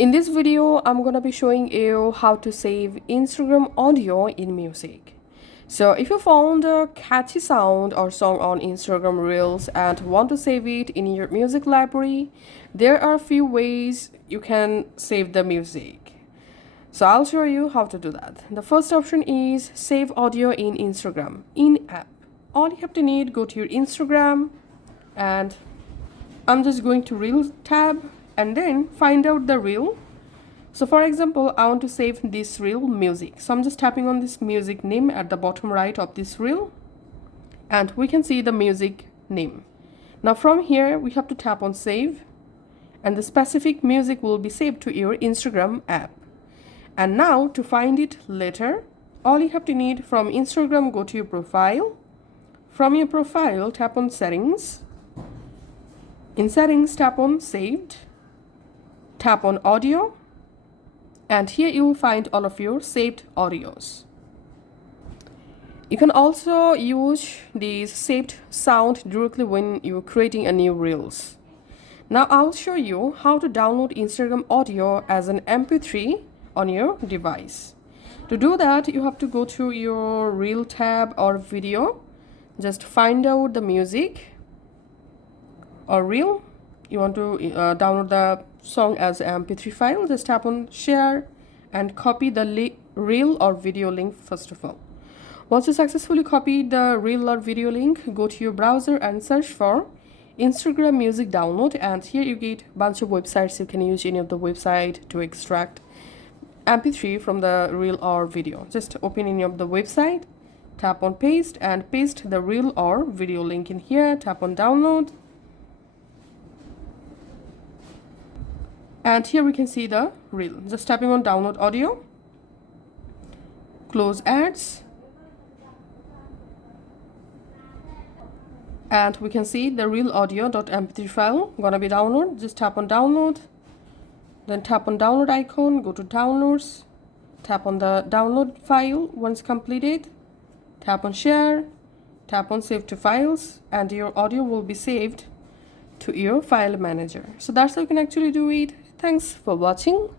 In this video, I'm gonna be showing you how to save Instagram audio in music. So if you found a catchy sound or song on Instagram Reels and want to save it in your music library, there are a few ways you can save the music. So I'll show you how to do that. The first option is save audio in Instagram in app. All you have to need, go to your Instagram, and I'm just going to Reels tab and then find out the reel. So for example, I want to save this reel music. So I'm just tapping on this music name at the bottom right of this reel and we can see the music name. Now from here, we have to tap on save and the specific music will be saved to your Instagram app. And now to find it later, all you have to need from Instagram, go to your profile. From your profile, tap on settings. In settings, tap on saved. Tap on audio. And here you will find all of your saved audios. You can also use these saved sound directly when you're creating a new reels. Now I'll show you how to download Instagram audio as an MP3 on your device. To do that, you have to go to your reel tab or video. Just find out the music or reel. You want to download the song as an MP3 file. Just tap on share and copy the reel or video link first of all. Once you successfully copy the reel or video link, go to your browser and search for Instagram music download, and here you get a bunch of websites. You can use any of the website to extract MP3 from the reel or video. Just open any of the website, tap on paste and paste the reel or video link in here, tap on download. And here we can see the reel. Just tapping on download audio, close ads, and we can see the reel audio.mp3 file gonna be downloaded. Just tap on download, then tap on download icon, go to downloads, tap on the download file. Once completed, tap on share, tap on save to files, and your audio will be saved to your file manager. So that's how you can actually do it. Thanks for watching.